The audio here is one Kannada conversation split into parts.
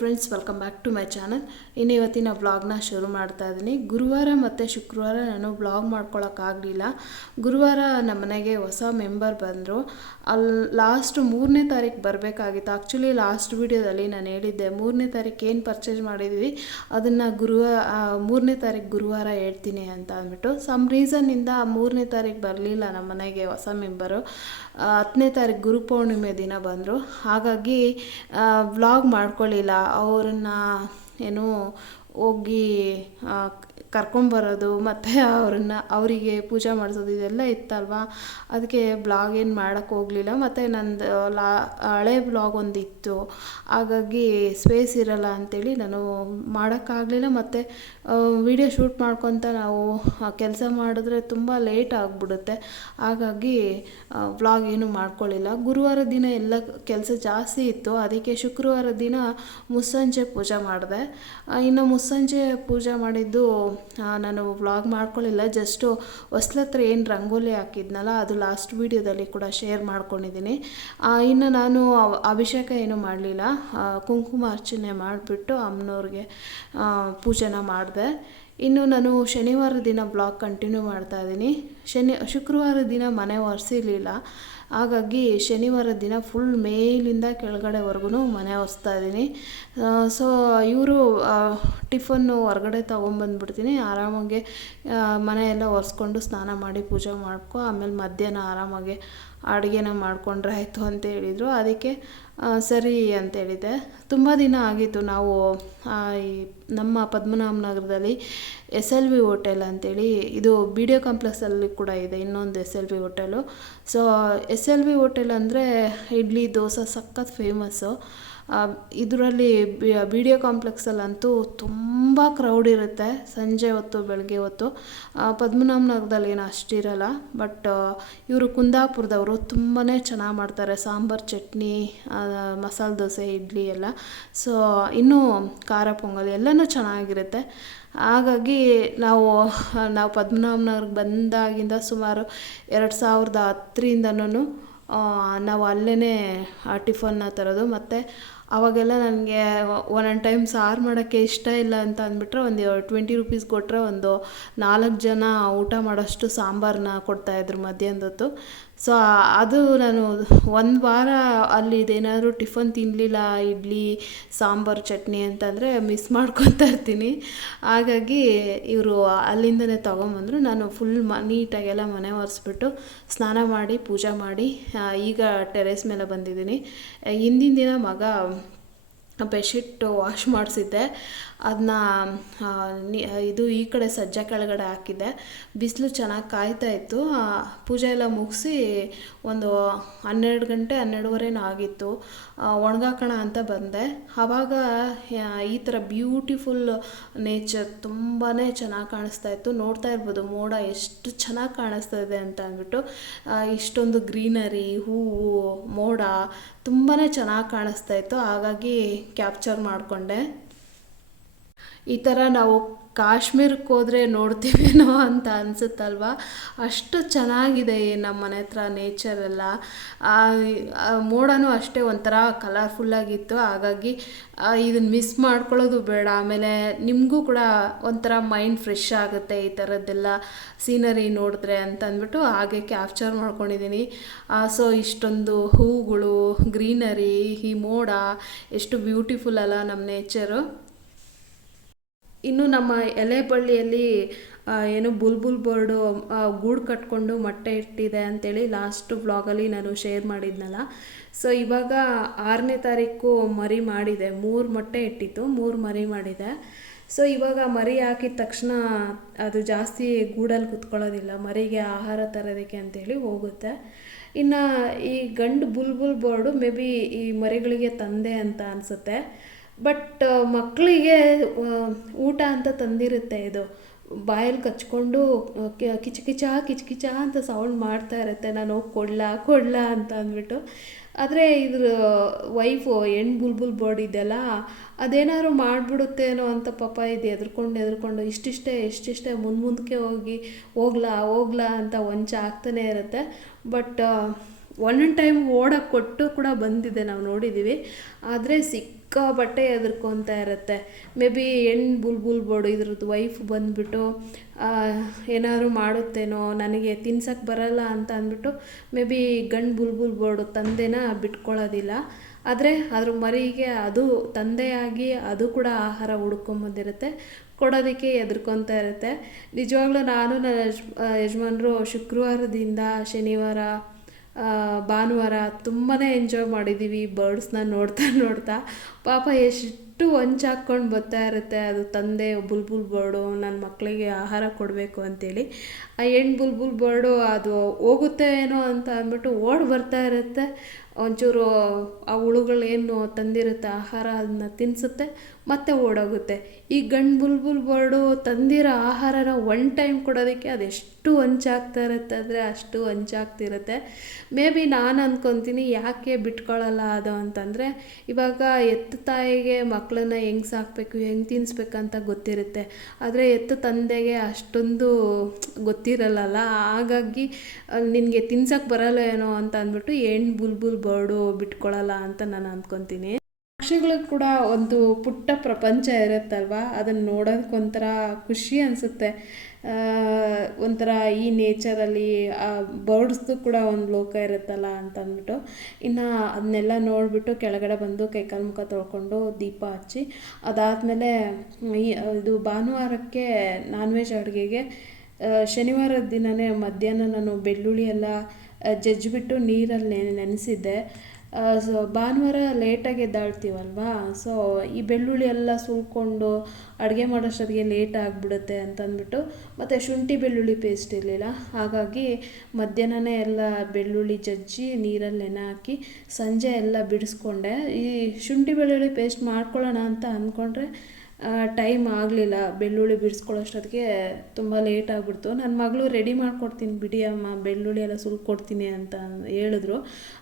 Friends welcome back to my channel ಇನ್ನು ಇವತ್ತಿನ ವ್ಲಾಗ್ನ ಶುರು ಮಾಡ್ತಾ ಇದ್ದೀನಿ. ಗುರುವಾರ ಮತ್ತು ಶುಕ್ರವಾರ ನಾನು ವ್ಲಾಗ್ ಮಾಡ್ಕೊಳಕ್ಕಾಗಲಿಲ್ಲ ಗುರುವಾರ ನಮ್ಮ ಮನೆಗೆ ಹೊಸ ಮೆಂಬರ್ ಬಂದರು. ಅಲ್ಲಿ ಲಾಸ್ಟ್ ಮೂರನೇ ತಾರೀಕು ಬರಬೇಕಾಗಿತ್ತು. ಆ್ಯಕ್ಚುಲಿ ಲಾಸ್ಟ್ ವಿಡಿಯೋದಲ್ಲಿ ನಾನು ಹೇಳಿದ್ದೆ, ಮೂರನೇ ತಾರೀಕು ಏನು ಪರ್ಚೇಸ್ ಮಾಡಿದ್ವಿ, ಅದನ್ನು ಗುರುವಾರ ಮೂರನೇ ತಾರೀಕು ಗುರುವಾರ ಹೇಳ್ತೀನಿ ಅಂತ ಅಂದ್ಬಿಟ್ಟು ಸಮ್ ರೀಸನ್ನಿಂದ ಮೂರನೇ ತಾರೀಕು ಬರಲಿಲ್ಲ ನಮ್ಮ ಮನೆಗೆ ಹೊಸ ಮೆಂಬರು ಹತ್ತನೇ ತಾರೀಕು ಗುರುಪೌರ್ಣಿಮೆ ದಿನ ಬಂದರು. ಹಾಗಾಗಿ ವ್ಲಾಗ್ ಮಾಡ್ಕೊಳ್ಳಿಲ್ಲ ಅವರನ್ನು, ಏನು, ಹೋಗಿ ಕರ್ಕೊಂಬರೋದು, ಮತ್ತು ಅವ್ರನ್ನ ಅವರಿಗೆ ಪೂಜೆ ಮಾಡಿಸೋದು ಇದೆಲ್ಲ ಇತ್ತಲ್ವ? ಅದಕ್ಕೆ ಬ್ಲಾಗ್ ಏನು ಮಾಡೋಕ್ಕೆ ಹೋಗಲಿಲ್ಲ. ಮತ್ತು ನಂದು ಲಾ, ಹಳೆ ಬ್ಲಾಗ್ ಒಂದಿತ್ತು. ಹಾಗಾಗಿ ಸ್ಪೇಸ್ ಇರಲ್ಲ ಅಂಥೇಳಿ ನಾನು ಮಾಡೋಕ್ಕಾಗಲಿಲ್ಲ ಮತ್ತು ವಿಡಿಯೋ ಶೂಟ್ ಮಾಡ್ಕೊತ ನಾವು ಕೆಲಸ ಮಾಡಿದ್ರೆ ತುಂಬ ಲೇಟ್ ಆಗಿಬಿಡುತ್ತೆ. ಹಾಗಾಗಿ ವ್ಲಾಗ್ ಏನು ಮಾಡ್ಕೊಳ್ಳಿಲ್ಲ ಗುರುವಾರ ದಿನ ಎಲ್ಲ ಕೆಲಸ ಜಾಸ್ತಿ ಇತ್ತು. ಅದಕ್ಕೆ ಶುಕ್ರವಾರ ದಿನ ಮುಸ್ಸಂಜೆ ಪೂಜೆ ಮಾಡಿದೆ. ಇನ್ನು ಮುಸ್ಸಂಜೆ ಪೂಜೆ ಮಾಡಿದ್ದು ನಾನು ವ್ಲಾಗ್ ಮಾಡ್ಕೊಳ್ಳಿಲ್ಲ ಜಸ್ಟು ಹೊಸ್ಲತ್ರ ಏನು ರಂಗೋಲಿ ಹಾಕಿದ್ನಲ್ಲ, ಅದು ಲಾಸ್ಟ್ ವೀಡಿಯೋದಲ್ಲಿ ಕೂಡ ಶೇರ್ ಮಾಡ್ಕೊಂಡಿದ್ದೀನಿ ಇನ್ನು ನಾನು ಅಭಿಷೇಕ ಏನು ಮಾಡಲಿಲ್ಲ. ಕುಂಕುಮ ಅರ್ಚನೆ ಮಾಡಿಬಿಟ್ಟು ಅಮ್ಮನವ್ರಿಗೆ ಪೂಜೆನ ಮಾಡಿದೆ. ಇನ್ನು ನಾನು ಶನಿವಾರ ದಿನ ಬ್ಲಾಗ್ ಕಂಟಿನ್ಯೂ ಮಾಡ್ತಾ ಇದ್ದೀನಿ ಶನಿ, ಶುಕ್ರವಾರ ದಿನ ಮನೆ ಒರೆಸಿರ್ಲಿಲ್ಲ. ಹಾಗಾಗಿ ಶನಿವಾರ ದಿನ ಫುಲ್ ಮೇಲಿಂದ ಕೆಳಗಡೆವರೆಗೂ ಮನೆ ಒರೆಸ್ತಾ ಇದ್ದೀನಿ ಸೊ ಇವರು ಟಿಫನ್ನು ಹೊರಗಡೆ ತೊಗೊಂಬಂದ್ಬಿಡ್ತೀನಿ. ಆರಾಮಾಗೆ ಮನೆಯೆಲ್ಲ ಒರೆಸ್ಕೊಂಡು ಸ್ನಾನ ಮಾಡಿ ಪೂಜೆ ಮಾಡ್ಕೊ, ಆಮೇಲೆ ಮಧ್ಯಾಹ್ನ ಆರಾಮಾಗೆ ಅಡುಗೆನ ಮಾಡಿಕೊಂಡ್ರೆ ಆಯಿತು ಅಂತ ಹೇಳಿದರು. ಅದಕ್ಕೆ ಸರಿ ಅಂತ ಹೇಳಿದೆ. ತುಂಬ ದಿನ ಆಗಿತ್ತು ನಾವು ಈ ನಮ್ಮ ಪದ್ಮನಾಭನಗರದಲ್ಲಿ ಎಸ್ ಎಲ್ ವಿ ಹೋಟೆಲ್ ಅಂತೇಳಿ, ಇದು ಬಿ ಡಿ ಒ ಕಾಂಪ್ಲೆಕ್ಸಲ್ಲಿ ಕೂಡ ಇದೆ, ಇನ್ನೊಂದು S L V hotel. So, S L V hotel ಅಂದರೆ ಇಡ್ಲಿ, ದೋಸೆ ಸಖತ್ ಫೇಮಸ್ಸು. ಇದರಲ್ಲಿ ಬಿ ಡಿ ಒ ಕಾಂಪ್ಲೆಕ್ಸಲ್ಲಂತೂ ತುಂಬ ಕ್ರೌಡ್ ಇರುತ್ತೆ ಸಂಜೆ ಹೊತ್ತು, ಬೆಳಗ್ಗೆ ಹೊತ್ತು. ಪದ್ಮನಾಭನಗರದಲ್ಲಿ ಏನು ಅಷ್ಟಿರಲ್ಲ ಬಟ್ ಇವರು ಕುಂದಾಪುರದವರು ತುಂಬಾ ಚೆನ್ನಾಗಿ ಮಾಡ್ತಾರೆ. ಸಾಂಬಾರು, ಚಟ್ನಿ ಮಸಾಲೆ ದೋಸೆ, ಇಡ್ಲಿ ಎಲ್ಲ. ಸೊ ಇನ್ನೂ ಖಾರ, ಪೊಂಗಲ್ ಎಲ್ಲನೂ ಚೆನ್ನಾಗಿರುತ್ತೆ. ಹಾಗಾಗಿ ನಾವು ನಾವು ಪದ್ಮನಾಭ ನಗರಕ್ಕೆ ಬಂದಾಗಿಂದ ಸುಮಾರು ಎರಡು ಸಾವಿರದ ಹತ್ತರಿಂದನೂ ನಾವು ಅಲ್ಲೇ ಟಿಫನ್ನ ತರೋದು. ಮತ್ತು ಅವಾಗೆಲ್ಲ ನನಗೆ ಒಂದೊಂದು ಟೈಮ್ ಸಾರು ಮಾಡೋಕ್ಕೆ ಇಷ್ಟ ಇಲ್ಲ ಅಂತ ಅಂದ್ಬಿಟ್ರೆ ಒಂದು ಟ್ವೆಂಟಿ ರುಪೀಸ್ ಕೊಟ್ಟರೆ ಒಂದು ನಾಲ್ಕು ಜನ ಊಟ ಮಾಡೋಷ್ಟು ಸಾಂಬಾರನ್ನ ಕೊಡ್ತಾಯಿದ್ರು ಮಧ್ಯಾಹ್ನದ ಹೊತ್ತು ಸೊ ಅದು ನಾನು ಒಂದು ವಾರ ಅಲ್ಲಿ ಇದೇನಾದರೂ ಟಿಫನ್ ತಿನ್ನಲಿಲ್ಲ ಇಡ್ಲಿ, ಸಾಂಬಾರು, ಚಟ್ನಿ ಅಂತಂದರೆ ಮಿಸ್ ಮಾಡ್ಕೊತಾ ಇರ್ತೀನಿ. ಹಾಗಾಗಿ ಇವರು ಅಲ್ಲಿಂದನೇ ತೊಗೊಂಬಂದರು. ನಾನು ಫುಲ್ ಮ, ನೀಟಾಗೆಲ್ಲ ಮನೆ ಒರೆಸ್ಬಿಟ್ಟು ಸ್ನಾನ ಮಾಡಿ, ಪೂಜೆ ಮಾಡಿ ಈಗ ಟೆರೇಸ್ ಮೇಲೆ ಬಂದಿದ್ದೀನಿ. ಹಿಂದಿನ ದಿನ ಮಗ ಬೆಡ್ಶೀಟ್ ವಾಶ್ ಮಾಡಿಸಿದ್ದೆ. ಅದನ್ನ ಇದು ಈ ಕಡೆ ಸಜ್ಜ ಕೆಳಗಡೆ ಹಾಕಿದ್ದೆ. ಬಿಸಿಲು ಚೆನ್ನಾಗಿ ಕಾಯ್ತಾ ಇತ್ತು. ಪೂಜೆ ಎಲ್ಲ ಮುಗಿಸಿ ಒಂದು ಹನ್ನೆರಡು ಗಂಟೆ, ಹನ್ನೆರಡುವರೆನೂ ಆಗಿತ್ತು. ಒಣಗಾಕೋಣ ಅಂತ ಬಂದೆ. ಆವಾಗ ಈ ಥರ ಬ್ಯೂಟಿಫುಲ್ ನೇಚರ್ ತುಂಬಾ ಚೆನ್ನಾಗಿ ಕಾಣಿಸ್ತಾ ಇತ್ತು. ನೋಡ್ತಾ ಇರ್ಬೋದು, ಮೋಡ ಎಷ್ಟು ಚೆನ್ನಾಗಿ ಕಾಣಿಸ್ತಾ ಇದೆ ಅಂತ ಅಂದ್ಬಿಟ್ಟು ಇಷ್ಟೊಂದು ಗ್ರೀನರಿ, ಹೂವು, ಮೋಡ ತುಂಬಾ ಚೆನ್ನಾಗಿ ಕಾಣಿಸ್ತಾ ಇತ್ತು. ಹಾಗಾಗಿ ಕ್ಯಾಪ್ಚರ್ ಮಾಡಿಕೊಂಡೆ. ಈ ಥರ ನಾವು ಕಾಶ್ಮೀರಕ್ಕೆ ಹೋದರೆ ನೋಡ್ತೀವೇನೋ ಅಂತ ಅನಿಸುತ್ತಲ್ವ? ಅಷ್ಟು ಚೆನ್ನಾಗಿದೆ ನಮ್ಮ ಮನೆ ಹತ್ರ ನೇಚರೆಲ್ಲ ಮೋಡನೂ ಅಷ್ಟೇ ಒಂಥರ ಕಲರ್ಫುಲ್ಲಾಗಿತ್ತು ಹಾಗಾಗಿ ಇದನ್ನ ಮಿಸ್ ಮಾಡ್ಕೊಳ್ಳೋದು ಬೇಡ. ಆಮೇಲೆ ನಿಮಗೂ ಕೂಡ ಒಂಥರ ಮೈಂಡ್ ಫ್ರೆಶ್ ಆಗುತ್ತೆ ಈ ಥರದ್ದೆಲ್ಲ ಸೀನರಿ ನೋಡಿದ್ರೆ ಅಂತ ಅಂದ್ಬಿಟ್ಟು ಹಾಗೆ ಕ್ಯಾಪ್ಚರ್ ಮಾಡ್ಕೊಂಡಿದ್ದೀನಿ ಸೊ ಇಷ್ಟೊಂದು ಹೂಗಳು ಗ್ರೀನರಿ ಈ ಮೋಡ, ಎಷ್ಟು ಬ್ಯೂಟಿಫುಲ್ ಅಲ್ಲ ನಮ್ಮ ನೇಚರು ಇನ್ನು ನಮ್ಮ ಎಲೆ ಬಳ್ಳಿಯಲ್ಲಿ ಏನು ಬುಲ್ಬುಲ್ ಬರ್ಡು ಗೂಡು ಕಟ್ಕೊಂಡು ಮೊಟ್ಟೆ ಇಟ್ಟಿದೆ ಅಂತೇಳಿ ಲಾಸ್ಟ್ ವ್ಲಾಗಲ್ಲಿ ನಾನು ಶೇರ್ ಮಾಡಿದ್ನಲ್ಲ. ಸೊ, ಇವಾಗ ಆರನೇ ತಾರೀಕು ಮರಿ ಮಾಡಿದೆ. ಮೂರು ಮೊಟ್ಟೆ ಇಟ್ಟಿತ್ತು, ಮೂರು ಮರಿ ಮಾಡಿದೆ. ಸೊ, ಇವಾಗ ಮರಿ ಹಾಕಿದ ತಕ್ಷಣ ಅದು ಜಾಸ್ತಿ ಗೂಡಲ್ಲಿ ಕುತ್ಕೊಳ್ಳೋದಿಲ್ಲ. ಮರಿಗೆ ಆಹಾರ ತರೋದಕ್ಕೆ ಅಂತೇಳಿ ಹೋಗುತ್ತೆ. ಇನ್ನು ಈ ಗಂಡು ಬುಲ್ಬುಲ್ ಬೋರ್ಡು ಮೇ ಬಿ ಈ ಮರಿಗಳಿಗೆ ತಂದೆ ಅಂತ ಅನಿಸುತ್ತೆ. ಬಟ್ ಮಕ್ಕಳಿಗೆ ಊಟ ಅಂತ ತಂದಿರುತ್ತೆ ಇದು. ಬಾಯಲ್ಲಿ ಕಚ್ಕೊಂಡು ಕಿಚ ಕಿಚ ಕಿಚ ಕಿಚ ಅಂತ ಸೌಂಡ್ ಮಾಡ್ತಾ ಇರುತ್ತೆ. ನಾನು ಹೋಗಿ ಕೊಡ್ಲಾ ಕೊಡ್ಲಾ ಅಂತ ಅಂದ್ಬಿಟ್ಟು. ಆದರೆ ಇದ್ರ ವೈಫು ಹೆಣ್ಣು ಬುಲ್ಬುಲ್ ಬೋರ್ಡ್ ಇದೆಯಲ್ಲ, ಅದೇನಾದ್ರು ಮಾಡಿಬಿಡುತ್ತೇನೋ ಅಂತ ಪಾಪ ಇದು ಎದ್ರುಕೊಂಡು ಎದ್ರುಕೊಂಡು ಇಷ್ಟಿಷ್ಟೇ ಇಷ್ಟಿಷ್ಟೇ ಮುಂದೆ ಮುಂದಕ್ಕೆ ಹೋಗಿ, ಹೋಗ್ಲಾ ಹೋಗ್ಲಾ ಅಂತ ವಂಚ ಆಗ್ತಾನೆ ಇರುತ್ತೆ. ಬಟ್ ಒಂದೊಂದು ಟೈಮ್ ಓಡಕ್ಕೆ ಕೊಟ್ಟು ಕೂಡ ಬಂದಿದೆ. ನಾವು ನೋಡಿದ್ದೀವಿ ಆದರೆ ಸಿಕ್ ಸಿಕ್ಕಾಪಟ್ಟೆ ಹೆದರ್ಕೊತಾ ಇರುತ್ತೆ. ಮೇ ಬಿ ಹೆಣ್ಣು ಬುಲ್ ಬೋರ್ಡು ಇದ್ರದ್ದು ವೈಫ್ ಬಂದುಬಿಟ್ಟು ಏನಾದರೂ ಮಾಡುತ್ತೇನೋ, ನನಗೆ ತಿನ್ಸಕ್ಕೆ ಬರಲ್ಲ ಅಂತ ಅಂದ್ಬಿಟ್ಟು ಮೇ ಬಿ ಗಂಡು ಬುಲ್ಬುಲ್ ಬೋರ್ಡು ತಂದೆನ ಬಿಟ್ಕೊಳ್ಳೋದಿಲ್ಲ. ಆದರೆ ಅದ್ರ ಮರಿಗೆ ಅದು ತಂದೆಯಾಗಿ ಅದು ಕೂಡ ಆಹಾರ ಹುಡ್ಕೊಂಬಂದಿರುತ್ತೆ ಕೊಡೋದಕ್ಕೆ ಹೆದರ್ಕೊತಾ ಇರುತ್ತೆ. ನಿಜವಾಗ್ಲೂ ನಾನು ನನ್ನ ಯಜ್, ಯಜಮಾನ್ರು ಶುಕ್ರವಾರದಿಂದ ಶನಿವಾರ ಭಾನುವಾರ ತುಂಬಾ ಎಂಜಾಯ್ ಮಾಡಿದ್ದೀವಿ ಬರ್ಡ್ಸ್ನ ನೋಡ್ತಾ ನೋಡ್ತಾ. ಪಾಪ ಎಷ್ಟು ಹೊಂಚಾಕ್ಕೊಂಡು ಬರ್ತಾ ಇರುತ್ತೆ, ಅದು ತಂದೆ ಬುಲ್ಬುಲ್ ಬರ್ಡು ನನ್ನ ಮಕ್ಕಳಿಗೆ ಆಹಾರ ಕೊಡಬೇಕು ಅಂತೇಳಿ. ಆ ಹೆಣ್ಣು ಬುಲ್ಬುಲ್ ಬರ್ಡು ಅದು ಹೋಗುತ್ತೆ ಏನೋ ಅಂತ ಅಂದ್ಬಿಟ್ಟು ಓಡಿ ಬರ್ತಾ ಇರುತ್ತೆ. ಒಂಚೂರು ಆ ಹುಳುಗಳೇನು ತಂದಿರುತ್ತೆ ಆಹಾರ ಅದನ್ನ ತಿನ್ನಿಸುತ್ತೆ ಮತ್ತೆ ಓಡೋಗುತ್ತೆ. ಈ ಗಂಡು ಬುಲ್ಬುಲ್ ಬರ್ಡು ತಂದಿರೋ ಆಹಾರನ ಒನ್ ಟೈಮ್ ಕೊಡೋದಕ್ಕೆ ಅದೆಷ್ಟು ಹೊಂಚಾಗ್ತಾ ಇರುತ್ತೆ ಅಂದರೆ ಅಷ್ಟು ಹೊಂಚಾಗ್ತಿರುತ್ತೆ ಮೇ ಬಿ ನಾನು ಅಂದ್ಕೊತೀನಿ ಯಾಕೆ ಬಿಟ್ಕೊಳ್ಳಲ್ಲ ಅದು ಅಂತಂದರೆ ಇವಾಗ ಎತ್ತು ತಾಯಿಗೆ ಮಕ್ಕಳನ್ನ ಹೆಂಗೆ ಸಾಕಬೇಕು, ಹೆಂಗೆ ತಿನ್ನಿಸ್ಬೇಕಂತ ಗೊತ್ತಿರುತ್ತೆ. ಆದರೆ ಎತ್ತು ತಂದೆಗೆ ಅಷ್ಟೊಂದು ಗೊತ್ತಿರಲ್ಲಲ್ಲ. ಹಾಗಾಗಿ ನಿನಗೆ ತಿನ್ಸಕ್ಕೆ ಬರಲ್ಲ ಏನೋ ಅಂತ ಅಂದ್ಬಿಟ್ಟು ಹೆಣ್ಣು ಬುಲ್ಬುಲ್ ಬರ್ಡು ಬಿಟ್ಕೊಳ್ಳಲ್ಲ ಅಂತ ನಾನು ಅಂದ್ಕೊತೀನಿ ಪಕ್ಷಿಗಳಿಗೆ ಕೂಡ ಒಂದು ಪುಟ್ಟ ಪ್ರಪಂಚ ಇರುತ್ತಲ್ವ? ಅದನ್ನು ನೋಡೋದಕ್ಕೊಂಥರ ಖುಷಿ ಅನಿಸುತ್ತೆ. ಒಂಥರ ಈ ನೇಚರಲ್ಲಿ, ಆ ಬರ್ಡ್ಸ್ದು ಕೂಡ ಒಂದು ಲೋಕ ಇರುತ್ತಲ್ಲ ಅಂತ ಅಂದ್ಬಿಟ್ಟು ಇನ್ನು ಅದನ್ನೆಲ್ಲ ನೋಡಿಬಿಟ್ಟು ಕೆಳಗಡೆ ಬಂದು ಕೈಕಾಲು ಮುಖ ತೊಳ್ಕೊಂಡು ದೀಪ ಹಚ್ಚಿ, ಅದಾದಮೇಲೆ ಇದು ಭಾನುವಾರಕ್ಕೆ ನಾನ್ ವೆಜ್ ಅಡುಗೆಗೆ ಶನಿವಾರದ ದಿನವೇ ಮಧ್ಯಾಹ್ನ ನಾನು ಬೆಳ್ಳುಳ್ಳಿ ಎಲ್ಲ ಜಜ್ಜಿಬಿಟ್ಟು ನೀರಲ್ಲಿ ನೆನೆಸಿದ್ದೆ. ಸೊ ಭಾನುವಾರ ಲೇಟಾಗಿ ಎದ್ದಾಳ್ತೀವಲ್ವಾ? ಸೊ ಈ ಬೆಳ್ಳುಳ್ಳಿ ಎಲ್ಲ ಸುಲ್ಕೊಂಡು ಅಡುಗೆ ಮಾಡೋಷ್ಟೊತ್ತಿಗೆ ಲೇಟ್ ಆಗಿಬಿಡುತ್ತೆ ಅಂತಂದ್ಬಿಟ್ಟು ಮತ್ತು ಶುಂಠಿ ಬೆಳ್ಳುಳ್ಳಿ ಪೇಸ್ಟ್ ಇರಲಿಲ್ಲ. ಹಾಗಾಗಿ ಮಧ್ಯಾಹ್ನನೇ ಎಲ್ಲ ಬೆಳ್ಳುಳ್ಳಿ ಜಜ್ಜಿ ನೀರಲ್ಲಿ ನೆನೆ ಹಾಕಿ ಸಂಜೆ ಎಲ್ಲ ಬಿಡಿಸ್ಕೊಂಡೆ. ಈ ಶುಂಠಿ ಬೆಳ್ಳುಳ್ಳಿ ಪೇಸ್ಟ್ ಮಾಡ್ಕೊಳ್ಳೋಣ ಅಂತ ಅಂದ್ಕೊಂಡ್ರೆ ಟೈಮ್ ಆಗಲಿಲ್ಲ. ಬೆಳ್ಳುಳ್ಳಿ ಬಿಡಿಸ್ಕೊಳ್ಳೋಷ್ಟೊತ್ತಿಗೆ ತುಂಬ ಲೇಟ್ ಆಗಿಬಿಡ್ತು. ನನ್ನ ಮಗಳು ರೆಡಿ ಮಾಡಿಕೊಡ್ತೀನಿ ಬಿಡಿ ಅಮ್ಮ, ಬೆಳ್ಳುಳ್ಳಿ ಎಲ್ಲ ಸುಲ್ಕೊಡ್ತೀನಿ ಅಂತ ಹೇಳಿದ್ರು.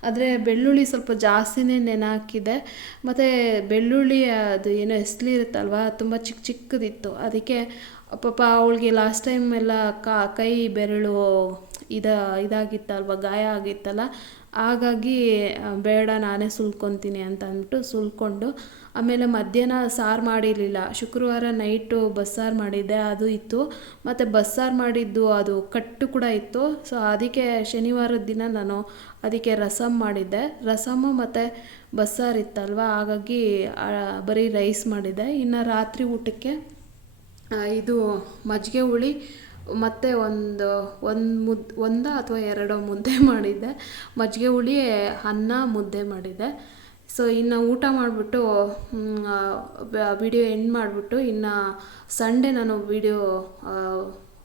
ಆದರೆ ಬೆಳ್ಳುಳ್ಳಿ ಸ್ವಲ್ಪ ಜಾಸ್ತಿನೇ ನೆನೆ ಹಾಕಿದೆ. ಮತ್ತು ಬೆಳ್ಳುಳ್ಳಿ ಅದು ಏನೋ ಎಸ್ಲಿ ಇರುತ್ತಲ್ವ, ತುಂಬ ಚಿಕ್ಕ ಚಿಕ್ಕದಿತ್ತು. ಅದಕ್ಕೆ ಪಾಪ ಅವಳಿಗೆ ಲಾಸ್ಟ್ ಟೈಮ್ ಎಲ್ಲ ಕೈ ಬೆರಳು ಇದ, ಇದಾಗಿತ್ತಲ್ವ, ಗಾಯ ಆಗಿತ್ತಲ್ಲ, ಹಾಗಾಗಿ ಬೇಡ, ನಾನೇ ಸುಲ್ಕೊತೀನಿ ಅಂತ ಅಂದ್ಬಿಟ್ಟು ಸುಲ್ಕೊಂಡು, ಆಮೇಲೆ ಮಧ್ಯಾಹ್ನ ಸಾರು ಮಾಡಿರಲಿಲ್ಲ. ಶುಕ್ರವಾರ ನೈಟು ಬಸ್ಸಾರು ಮಾಡಿದ್ದೆ, ಅದು ಇತ್ತು. ಮತ್ತು ಬಸ್ಸಾರು ಮಾಡಿದ್ದು ಅದು ಕಟ್ಟು ಕೂಡ ಇತ್ತು. ಸೊ ಅದಕ್ಕೆ ಶನಿವಾರದ ದಿನ ನಾನು ಅದಕ್ಕೆ ರಸಮ್ ಮಾಡಿದ್ದೆ. ರಸಮ್ಮು ಮತ್ತು ಬಸ್ಸಾರು ಇತ್ತಲ್ವ, ಹಾಗಾಗಿ ಬರೀ ರೈಸ್ ಮಾಡಿದ್ದೆ. ಇನ್ನು ರಾತ್ರಿ ಊಟಕ್ಕೆ ಇದು ಮಜ್ಜಿಗೆ ಹುಳಿ ಮತ್ತು ಒಂದು ಒಂದು ಮುದ್, ಒಂದೋ ಅಥವಾ ಎರಡೋ ಮುದ್ದೆ ಮಾಡಿದ್ದೆ. ಮಜ್ಜಿಗೆ ಹುಳಿ, ಅನ್ನ ಮುದ್ದೆ ಮಾಡಿದ್ದೆ. ಸೊ ಇನ್ನು ಊಟ ಮಾಡಿಬಿಟ್ಟು ವಿಡಿಯೋ ಎಂಡ್ ಮಾಡಿಬಿಟ್ಟು, ಇನ್ನು ಸಂಡೇ ನಾನು ವಿಡಿಯೋ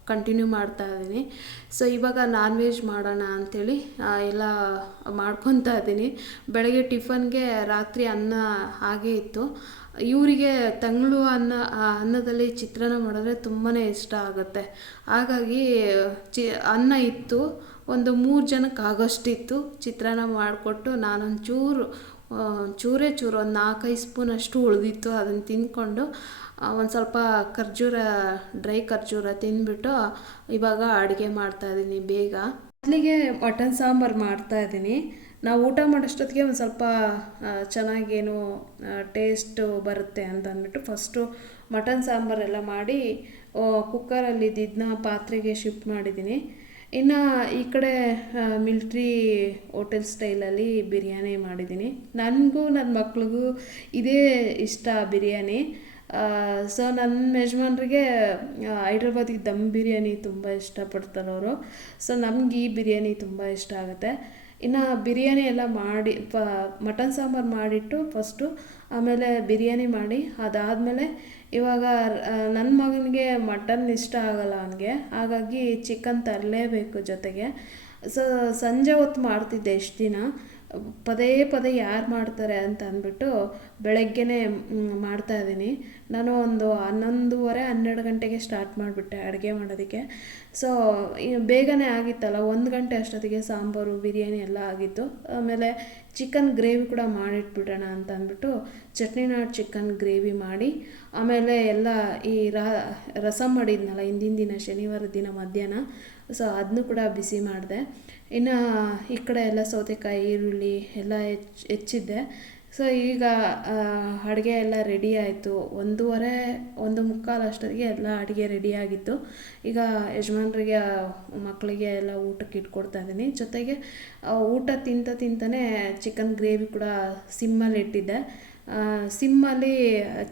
ಕಂಟಿನ್ಯೂ ಮಾಡ್ತಾ ಇದ್ದೀನಿ. ಸೊ ಇವಾಗ ನಾನ್ ವೆಜ್ ಮಾಡೋಣ ಅಂಥೇಳಿ ಎಲ್ಲ ಮಾಡ್ಕೊತಾ ಇದ್ದೀನಿ. ಬೆಳಗ್ಗೆ ಟಿಫನ್ಗೆ ರಾತ್ರಿ ಅನ್ನ ಹಾಗೇ ಇತ್ತು. ಇವರಿಗೆ ತಂಗಳು ಅನ್ನ, ಆ ಅನ್ನದಲ್ಲಿ ಚಿತ್ರಾನ್ನ ಮಾಡಿದ್ರೆ ತುಂಬಾ ಇಷ್ಟ ಆಗುತ್ತೆ. ಹಾಗಾಗಿ, ಚಿ, ಅನ್ನ ಇತ್ತು. ಒಂದು ಮೂರು ಜನಕ್ಕೆ ಆಗೋಷ್ಟಿತ್ತು ಚಿತ್ರಾನ್ನ ಮಾಡಿಕೊಟ್ಟು ನಾನೊಂಚೂರು ಚೂರೇ ಚೂರು, ಒಂದು ನಾಲ್ಕೈದು ಸ್ಪೂನ್ ಅಷ್ಟು ಉಳಿದಿತ್ತು. ಅದನ್ನು ತಿಂದ್ಕೊಂಡು ಒಂದು ಸ್ವಲ್ಪ ಖರ್ಜೂರ, ಡ್ರೈ ಖರ್ಜೂರ ತಿಂದ್ಬಿಟ್ಟು, ಇವಾಗ ಅಡುಗೆ ಮಾಡ್ತಾಯಿದ್ದೀನಿ ಬೇಗ. ಮೊದಲಿಗೆ ಮಟನ್ ಸಾಂಬಾರು ಮಾಡ್ತಾಯಿದ್ದೀನಿ ನಾವು ಊಟ ಮಾಡೋಷ್ಟೊತ್ತಿಗೆ ಒಂದು ಸ್ವಲ್ಪ ಚೆನ್ನಾಗೇನು ಟೇಸ್ಟು ಬರುತ್ತೆ ಅಂತ ಅಂದ್ಬಿಟ್ಟು ಫಸ್ಟು ಮಟನ್ ಸಾಂಬಾರೆಲ್ಲ ಮಾಡಿ ಕುಕ್ಕರಲ್ಲಿ ಇದ್ದಿದ್ದನ್ನ ಪಾತ್ರೆಗೆ ಶಿಫ್ಟ್ ಮಾಡಿದ್ದೀನಿ. ಇನ್ನು ಈ ಕಡೆ ಮಿಲ್ಟ್ರಿ ಹೋಟೆಲ್ ಸ್ಟೈಲಲ್ಲಿ ಬಿರಿಯಾನಿ ಮಾಡಿದ್ದೀನಿ. ನನಗೂ ನನ್ನ ಮಕ್ಳಿಗೂ ಇದೇ ಇಷ್ಟ ಬಿರಿಯಾನಿ. ಸೊ ನನ್ನ ಯಜಮಾನ್ರಿಗೆ ಹೈದ್ರಾಬಾದಿಗೆ ದಮ್ ಬಿರಿಯಾನಿ ತುಂಬ ಇಷ್ಟಪಡ್ತಾರೆ ಅವರು. ಸೊ ನಮ್ಗೆ ಈ ಬಿರಿಯಾನಿ ತುಂಬ ಇಷ್ಟ ಆಗುತ್ತೆ. ಇನ್ನು ಬಿರಿಯಾನಿ ಎಲ್ಲ ಮಾಡಿ, ಪ, ಮಟನ್ ಸಾಂಬಾರು ಮಾಡಿಟ್ಟು ಫಸ್ಟು ಆಮೇಲೆ ಬಿರಿಯಾನಿ ಮಾಡಿ, ಅದಾದಮೇಲೆ ಇವಾಗ ನನ್ನ ಮಗನಿಗೆ ಮಟನ್ ಇಷ್ಟ ಆಗಲ್ಲ ಅವನಿಗೆ. ಹಾಗಾಗಿ ಚಿಕನ್ ತರಲೇಬೇಕು ಜೊತೆಗೆ. ಸೊ ಸಂಜೆ ಹೊತ್ತು ಮಾಡ್ತಿದ್ದೆ ಇಷ್ಟು ದಿನ. ಪದೇ ಪದೇ ಯಾರು ಮಾಡ್ತಾರೆ ಅಂತ ಅಂದ್ಬಿಟ್ಟು ಬೆಳಗ್ಗೆನೇ ಮಾಡ್ತಾ ಇದ್ದೀನಿ. ನಾನು ಒಂದು ಹನ್ನೊಂದುವರೆ, ಹನ್ನೆರಡು ಗಂಟೆಗೆ ಸ್ಟಾರ್ಟ್ ಮಾಡಿಬಿಟ್ಟೆ ಅಡುಗೆ ಮಾಡೋದಕ್ಕೆ. ಸೊ ಬೇಗನೆ ಆಗಿತ್ತಲ್ಲ, ಒಂದು ಗಂಟೆ ಅಷ್ಟೊತ್ತಿಗೆ ಸಾಂಬಾರು, ಬಿರಿಯಾನಿ ಎಲ್ಲ ಆಗಿತ್ತು. ಆಮೇಲೆ ಚಿಕನ್ ಗ್ರೇವಿ ಕೂಡ ಮಾಡಿಟ್ಬಿಡೋಣ ಅಂತ ಅಂದ್ಬಿಟ್ಟು ಚಟ್ನಿ ನಾಟ್ ಚಿಕನ್ ಗ್ರೇವಿ ಮಾಡಿ, ಆಮೇಲೆ ಎಲ್ಲ ಈ ರಾ ರಸಮ್ ಮಾಡಿದ್ನಲ್ಲ, ಹಿಂದಿನ ದಿನ ಶನಿವಾರ ದಿನ ಮಧ್ಯಾಹ್ನ ಸೊ ಅದನ್ನು ಕೂಡ ಬಿಸಿ ಮಾಡಿದೆ. ಇನ್ನು ಈ ಕಡೆ ಎಲ್ಲ ಸೌತೆಕಾಯಿ, ಈರುಳ್ಳಿ ಎಲ್ಲ ಹೆಚ್ಚು ಹೆಚ್ಚಿದ್ದೆ ಸೊ ಈಗ ಅಡುಗೆ ಎಲ್ಲ ರೆಡಿ ಆಯಿತು. ಒಂದೂವರೆ, ಒಂದು ಮುಕ್ಕಾಲು ಅಷ್ಟೊತ್ತಿಗೆ ಎಲ್ಲ ಅಡುಗೆ ರೆಡಿ ಆಗಿತ್ತು. ಈಗ ಯಜಮಾನ್ರಿಗೆ, ಮಕ್ಕಳಿಗೆ ಎಲ್ಲ ಊಟಕ್ಕೆ ಇಟ್ಕೊಡ್ತಾ ಇದ್ದೀನಿ. ಜೊತೆಗೆ ಊಟ ತಿಂತ ತಿಂತಾನೆ ಚಿಕನ್ ಗ್ರೇವಿ ಕೂಡ ಸಿಮ್ಮಲ್ಲಿ ಇಟ್ಟಿದ್ದೆ. ಸಿಮ್ಮಲ್ಲಿ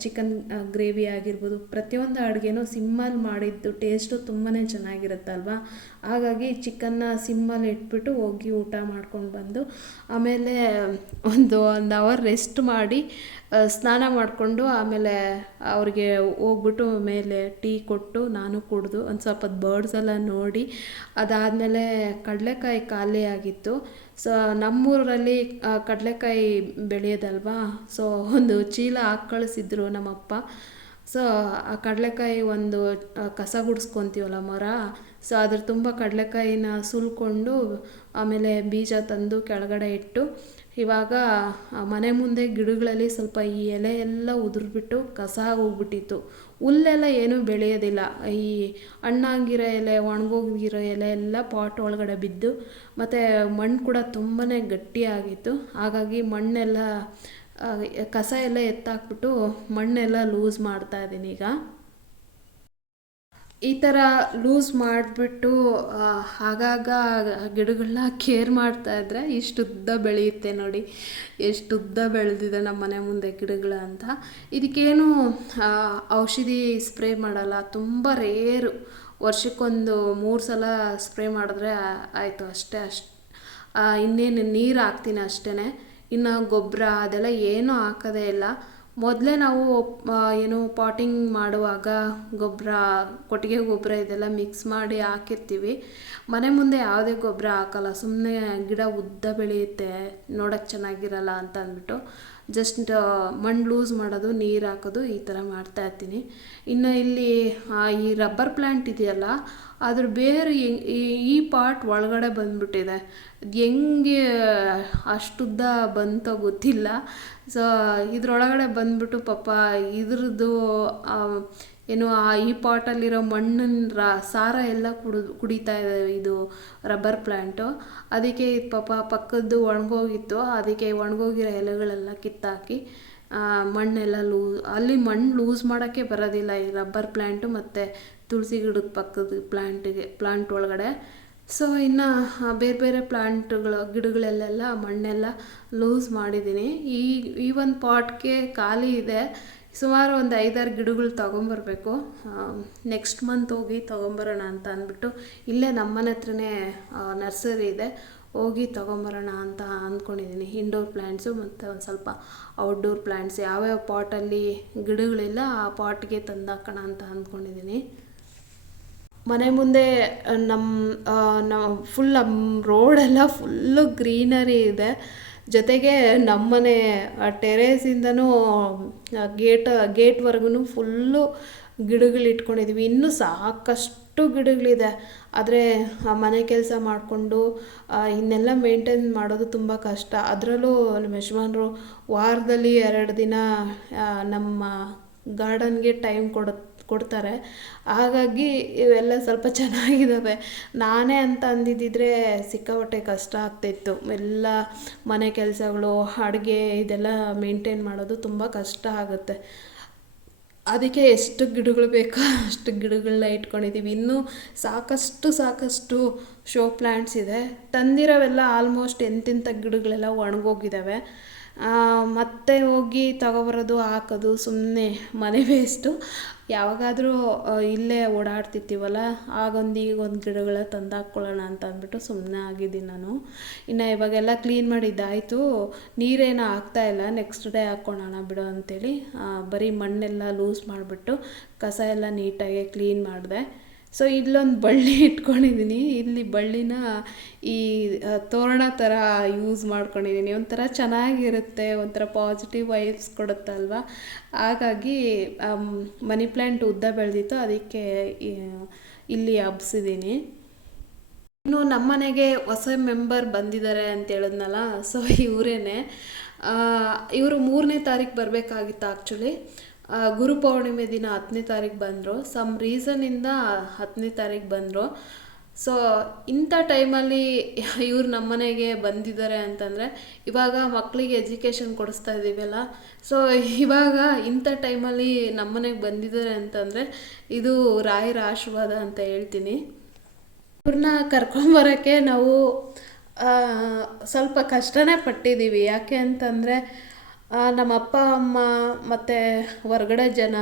ಚಿಕನ್ ಗ್ರೇವಿ ಆಗಿರ್ಬೋದು, ಪ್ರತಿಯೊಂದು ಅಡುಗೆನೂ ಸಿಮ್ಮಲ್ಲಿ ಮಾಡಿದ್ದು ಟೇಸ್ಟು ತುಂಬಾ ಚೆನ್ನಾಗಿರುತ್ತಲ್ವ? ಹಾಗಾಗಿ ಚಿಕನ್ನ ಸಿಮ್ಮಲ್ಲಿ ಇಟ್ಬಿಟ್ಟು ಹೋಗಿ ಊಟ ಮಾಡ್ಕೊಂಡು ಬಂದು, ಆಮೇಲೆ ಒಂದು ಒಂದು ಅವರ್ ರೆಸ್ಟ್ ಮಾಡಿ ಸ್ನಾನ ಮಾಡಿಕೊಂಡು ಆಮೇಲೆ ಅವ್ರಿಗೆ ಹೋಗ್ಬಿಟ್ಟು ಮೇಲೆ ಟೀ ಕೊಟ್ಟು ನಾನು ಕುಡಿದು ಒಂದು ಸ್ವಲ್ಪ ಬರ್ಡ್ಸ್ ಎಲ್ಲ ನೋಡಿ, ಅದಾದಮೇಲೆ ಕಡಲೆಕಾಯಿ ಖಾಲಿ ಆಗಿತ್ತು. ಸೊ ನಮ್ಮೂರಲ್ಲಿ ಕಡಲೆಕಾಯಿ ಬೆಳೆಯೋದಲ್ವಾ? ಸೊ ಒಂದು ಚೀಲ ಹಾಕಿ ಕಳಿಸಿದ್ರು ನಮ್ಮಪ್ಪ. ಸೊ ಆ ಕಡಲೆಕಾಯಿ ಒಂದು ಕಸ ಗುಡಿಸ್ಕೊತೀವಲ್ಲ ಮರ? ಸೊ ಅದ್ರ ತುಂಬ ಕಡಲೆಕಾಯಿನ ಸುಲ್ಕೊಂಡು ಆಮೇಲೆ ಬೀಜ ತಂದು ಕೆಳಗಡೆ ಇಟ್ಟು ಇವಾಗ ಮನೆ ಮುಂದೆ ಗಿಡಗಳಲ್ಲಿ ಸ್ವಲ್ಪ ಈ ಎಲೆ ಎಲ್ಲ ಉದುರ್ಬಿಟ್ಟು ಕಸ ಹೋಗ್ಬಿಟ್ಟಿತ್ತು. ಹುಲ್ಲೆಲ್ಲ ಏನೂ ಬೆಳೆಯೋದಿಲ್ಲ. ಈ ಹಣ್ಣಾಗಿರೋ ಎಲೆ, ಒಣಗೋಗಿರೋ ಎಲೆ ಎಲ್ಲ ಪಾಟ್ ಒಳಗಡೆ ಬಿದ್ದು, ಮತ್ತು ಮಣ್ಣು ಕೂಡ ತುಂಬಾ ಗಟ್ಟಿಯಾಗಿತ್ತು. ಹಾಗಾಗಿ ಮಣ್ಣೆಲ್ಲ ಕಸ ಎಲ್ಲ ಎತ್ತಾಕ್ಬಿಟ್ಟು ಮಣ್ಣೆಲ್ಲ ಲೂಸ್ ಮಾಡ್ತಾ ಇದ್ದೀನಿ ಈಗ. ಈ ಥರ ಲೂಸ್ ಮಾಡಿಬಿಟ್ಟು ಆಗಾಗ ಗಿಡಗಳನ್ನ ಕೇರ್ ಮಾಡ್ತಾ ಇದ್ರೆ ಇಷ್ಟು ಉದ್ದ ಬೆಳೆಯುತ್ತೆ ನೋಡಿ. ಎಷ್ಟು ಉದ್ದ ಬೆಳೆದಿದೆ ನಮ್ಮ ಮನೆ ಮುಂದೆ ಗಿಡಗಳು ಅಂತ. ಇದಕ್ಕೇನು ಔಷಧಿ ಸ್ಪ್ರೇ ಮಾಡಲ್ಲ. ತುಂಬ ರೇರು ವರ್ಷಕ್ಕೊಂದು ಮೂರು ಸಲ ಸ್ಪ್ರೇ ಮಾಡಿದ್ರೆ ಆಯಿತು ಅಷ್ಟೇ ಅಷ್ಟು. ಇನ್ನೇನು ನೀರು ಹಾಕ್ತೀನಿ ಅಷ್ಟೇ ಇನ್ನು ಗೊಬ್ಬರ ಅದೆಲ್ಲ ಏನೂ ಹಾಕೋದೇ ಇಲ್ಲ. ಮೊದಲೇ ನಾವು ಏನು ಪಾಟಿಂಗ್ ಮಾಡುವಾಗ ಗೊಬ್ಬರ ಕೊಟ್ಟಿಗೆ ಗೊಬ್ಬರ ಇದೆಲ್ಲ ಮಿಕ್ಸ್ ಮಾಡಿ ಹಾಕಿರ್ತೀವಿ. ಮನೆ ಮುಂದೆ ಯಾವುದೇ ಗೊಬ್ಬರ ಹಾಕಲ್ಲ ಸುಮ್ಮನೆ ಗಿಡ ಉದ್ದ ಬೆಳೆಯುತ್ತೆ ನೋಡೋಕ್ಕೆ ಚೆನ್ನಾಗಿರಲ್ಲ ಅಂತ ಅಂದ್ಬಿಟ್ಟು ಜಸ್ಟ್ ಮಣ್ಣು ಲೂಸ್ ಮಾಡೋದು, ನೀರು ಹಾಕೋದು ಈ ಥರ ಮಾಡ್ತಾ ಇರ್ತೀನಿ. ಇನ್ನು ಇಲ್ಲಿ ಈ ರಬ್ಬರ್ ಪ್ಲ್ಯಾಂಟ್ ಇದೆಯಲ್ಲ, ಅದ್ರ ಬೇರು ಈ ಪಾಟ್ ಒಳಗಡೆ ಬಂದ್ಬಿಟ್ಟಿದೆ. ಹೆಂಗೆ ಅಷ್ಟುದ್ದ ಬಂತೋ ಗೊತ್ತಿಲ್ಲ. ಸೊ ಇದ್ರೊಳಗಡೆ ಬಂದ್ಬಿಟ್ಟು ಪಾಪ ಇದ್ರದ್ದು ಏನು, ಆ, ಈ ಪಾಟಲ್ಲಿರೋ ಮಣ್ಣಿನ ರಾ, ಸಾರ ಎಲ್ಲ ಕುಡಿದು ಕುಡಿತಾ ಇದೆ ಇದು ರಬ್ಬರ್ ಪ್ಲ್ಯಾಂಟು ಅದಕ್ಕೆ ಇದು ಪಾಪ ಪಕ್ಕದ್ದು ಒಣಗೋಗಿತ್ತು. ಅದಕ್ಕೆ ಒಣಗೋಗಿರೋ ಎಲೆಗಳೆಲ್ಲ ಕಿತ್ತಾಕಿ ಮಣ್ಣೆಲ್ಲ ಲೂ, ಅಲ್ಲಿ ಮಣ್ಣು ಲೂಸ್ ಮಾಡೋಕ್ಕೆ ಬರೋದಿಲ್ಲ ಈ ರಬ್ಬರ್ ಪ್ಲ್ಯಾಂಟು ಮತ್ತು ತುಳಸಿ ಗಿಡದ ಪಕ್ಕದ ಪ್ಲ್ಯಾಂಟಿಗೆ ಪ್ಲ್ಯಾಂಟ್ ಒಳಗಡೆ. ಸೊ ಇನ್ನು ಬೇರೆ ಬೇರೆ ಪ್ಲಾಂಟ್ಗಳು, ಗಿಡಗಳಲ್ಲೆಲ್ಲ, ಮಣ್ಣೆಲ್ಲ ಲೂಸ್ ಮಾಡಿದ್ದೀನಿ. ಈ ಈ ಒಂದು ಪಾಟ್ಗೆ ಖಾಲಿ ಇದೆ. ಸುಮಾರು ಒಂದು ಐದಾರು ಗಿಡಗಳು ತೊಗೊಂಬರ್ಬೇಕು. ನೆಕ್ಸ್ಟ್ ಮಂತ್ ಹೋಗಿ ತೊಗೊಂಬರೋಣ ಅಂತ ಅಂದ್ಬಿಟ್ಟು ಇಲ್ಲೇ ನಮ್ಮನೆ ಹತ್ರನೇ ನರ್ಸರಿ ಇದೆ. ಹೋಗಿ ತೊಗೊಂಬರೋಣ ಅಂತ ಅಂದ್ಕೊಂಡಿದ್ದೀನಿ ಇಂಡೋರ್ ಪ್ಲ್ಯಾಂಟ್ಸು ಮತ್ತು ಒಂದು ಸ್ವಲ್ಪ ಔಟ್ಡೋರ್ ಪ್ಲ್ಯಾಂಟ್ಸ್ ಯಾವ್ಯಾವ ಪಾಟಲ್ಲಿ ಗಿಡಗಳಿಲ್ಲ, ಆ ಪಾಟ್ಗೆ ತಂದಾಕೋಣ ಅಂತ ಅಂದ್ಕೊಂಡಿದ್ದೀನಿ ಮನೆ ಮುಂದೆ ನಮ್ಮ ನಮ್ಮ ಫುಲ್ ನಮ್ಮ ರೋಡೆಲ್ಲ ಫುಲ್ಲು ಗ್ರೀನರಿ ಇದೆ. ಜೊತೆಗೆ ನಮ್ಮನೆ ಟೆರೇಸಿಂದನೂ ಗೇಟ್ ಗೇಟ್ವರೆಗೂ ಫುಲ್ಲು ಗಿಡಗಳು ಇಟ್ಕೊಂಡಿದ್ದೀವಿ ಇನ್ನೂ ಸಾಕಷ್ಟು ಗಿಡಗಳಿದೆ. ಆದರೆ ಮನೆ ಕೆಲಸ ಮಾಡಿಕೊಂಡು ಇನ್ನೆಲ್ಲ ಮೇಂಟೈನ್ ಮಾಡೋದು ತುಂಬ ಕಷ್ಟ. ಅದರಲ್ಲೂ ನಮ್ಮ ಯಜಮಾನರು ವಾರದಲ್ಲಿ ಎರಡು ದಿನ ನಮ್ಮ ಗಾರ್ಡನ್ಗೆ ಟೈಮ್ ಕೊಡ ಕೊಡ್ತಾರೆ. ಹಾಗಾಗಿ ಇವೆಲ್ಲ ಸ್ವಲ್ಪ ಚೆನ್ನಾಗಿದ್ದಾವೆ ನಾನೇ ಅಂತ ಅಂದಿದ್ದಿದ್ರೆ ಸಿಕ್ಕಾಪಟ್ಟೆ ಕಷ್ಟ ಆಗ್ತಿತ್ತು. ಎಲ್ಲ ಮನೆ ಕೆಲಸಗಳು, ಅಡುಗೆ ಇದೆಲ್ಲ ಮೇಂಟೈನ್ ಮಾಡೋದು ತುಂಬ ಕಷ್ಟ ಆಗುತ್ತೆ. ಅದಕ್ಕೆ ಎಷ್ಟು ಗಿಡಗಳು ಬೇಕೋ ಅಷ್ಟು ಗಿಡಗಳನ್ನ ಇಟ್ಕೊಂಡಿದ್ದೀವಿ ಇನ್ನೂ ಸಾಕಷ್ಟು ಸಾಕಷ್ಟು ಶೋ ಪ್ಲ್ಯಾಂಟ್ಸ್ ಇದೆ. ತಂದಿರೋವೆಲ್ಲ ಆಲ್ಮೋಸ್ಟ್ ಎಂತೆಂಥ ಗಿಡಗಳೆಲ್ಲ ಒಣಗೋಗಿದ್ದಾವೆ ಮತ್ತೆ ಹೋಗಿ ತಗೊಬರೋದು, ಹಾಕೋದು ಸುಮ್ಮನೆ ಮನೆ ವೇಸ್ಟು ಯಾವಾಗಾದರೂ ಇಲ್ಲೇ ಓಡಾಡ್ತಿರ್ತೀವಲ್ಲ ಆಗೊಂದು ಈಗೊಂದು ಗಿಡಗಳ ತಂದು ಹಾಕ್ಕೊಳ್ಳೋಣ ಅಂತ ಅಂದ್ಬಿಟ್ಟು ಸುಮ್ಮನೆ ಆಗಿದ್ದೀನಿ ನಾನು. ಇನ್ನು ಇವಾಗೆಲ್ಲ ಕ್ಲೀನ್ ಮಾಡಿದ್ದಾಯಿತು. ನೀರೇನು ಆಗ್ತಾ ಇಲ್ಲ. ನೆಕ್ಸ್ಟ್ ಡೇ ಹಾಕ್ಕೊಳ್ಳೋಣ ಬಿಡು ಅಂತೇಳಿ ಆ, ಬರೀ ಮಣ್ಣೆಲ್ಲ ಲೂಸ್ ಮಾಡಿಬಿಟ್ಟು ಕಸ ಎಲ್ಲ ನೀಟಾಗಿ ಕ್ಲೀನ್ ಮಾಡಿದೆ. ಸೊ ಇಲ್ಲೊಂದು ಬಳ್ಳಿ ಇಟ್ಕೊಂಡಿದ್ದೀನಿ ಇಲ್ಲಿ ಬಳ್ಳಿನ ಈ ತೋರಣ ಥರ ಯೂಸ್ ಮಾಡ್ಕೊಂಡಿದ್ದೀನಿ ಒಂಥರ ಚೆನ್ನಾಗಿರುತ್ತೆ, ಒಂಥರ ಪಾಸಿಟಿವ್ ವೈಬ್ಸ್ ಕೊಡುತ್ತಲ್ವ ಹಾಗಾಗಿ ಮನಿ ಪ್ಲ್ಯಾಂಟ್ ಉದ್ದ ಬೆಳೆದಿತ್ತು. ಅದಕ್ಕೆ ಇಲ್ಲಿ ಹಬ್ಸಿದ್ದೀನಿ ಇನ್ನು ನಮ್ಮನೆಗೆ ಹೊಸ ಮೆಂಬರ್ ಬಂದಿದ್ದಾರೆ ಅಂತ ಹೇಳಿದ್ನಲ್ಲ ಸೊ ಇವರೇನೆ. ಇವರು ಮೂರನೇ ತಾರೀಕು ಬರಬೇಕಾಗಿತ್ತು ಆ್ಯಕ್ಚುಲಿ ಗುರು ಪೌರ್ಣಿಮೆ ದಿನ ಹತ್ತನೇ ತಾರೀಕು ಬಂದರು. ಸಮ್ ರೀಸನಿಂದ ಹತ್ತನೇ ತಾರೀಕು ಬಂದರು. ಸೊ ಇಂಥ ಟೈಮಲ್ಲಿ ಇವ್ರು ನಮ್ಮನೆಗೆ ಬಂದಿದ್ದಾರೆ ಅಂತಂದರೆ, ಇವಾಗ ಮಕ್ಕಳಿಗೆ ಎಜುಕೇಷನ್ ಕೊಡಿಸ್ತಾ ಇದ್ದೀವಲ್ಲ ಸೊ ಇವಾಗ ಇಂಥ ಟೈಮಲ್ಲಿ ನಮ್ಮನೆಗೆ ಬಂದಿದ್ದಾರೆ ಅಂತಂದರೆ, ಇದು ರಾಯರ ಆಶೀರ್ವಾದ ಅಂತ ಹೇಳ್ತೀನಿ. ಇವ್ರನ್ನ ಕರ್ಕೊಂಬರೋಕ್ಕೆ ನಾವು ಸ್ವಲ್ಪ ಕಷ್ಟನೇ ಪಟ್ಟಿದ್ದೀವಿ ಯಾಕೆ ಅಂತಂದರೆ ನಮ್ಮ ಅಪ್ಪ, ಅಮ್ಮ ಮತ್ತು ಹೊರ್ಗಡೆ ಜನ